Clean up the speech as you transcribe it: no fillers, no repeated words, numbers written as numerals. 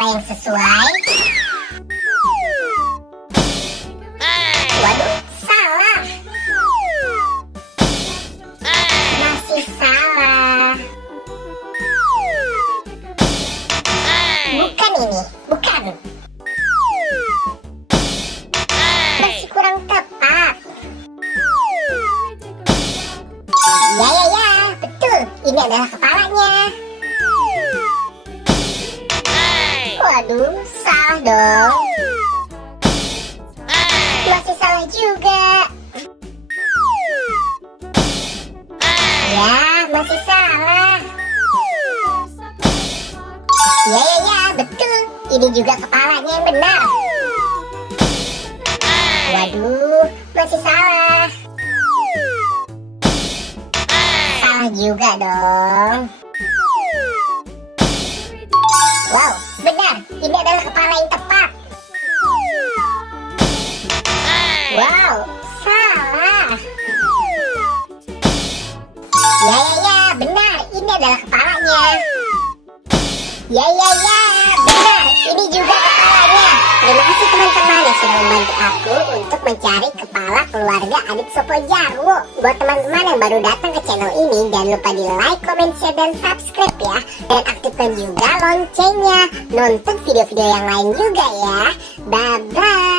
kepala yang sesuai. Waduh, salah. Masih salah. Bukan ini, bukan. Masih kurang tepat. Ya, betul. Ini adalah kepalanya. Waduh, salah dong. Masih salah juga. Ya, masih salah. Ya, betul. Ini juga kepalanya yang benar. Waduh, masih salah. Salah juga dong. Wow, benar. Ini adalah kepala yang tepat. Wow, salah. Ya, benar. Ini adalah kepalanya. Ya, benar. Ini juga kepalanya. Terima kasih teman-teman yang sudah membantu aku untuk mencari kepala keluarga Adit Sopo Jarwo. Buat teman-teman yang baru datang ke channel ini, jangan lupa di like, comment, share, dan subscribe ya. Dan aktifkan juga loncengnya. Nonton video-video yang lain juga ya. Bye-bye.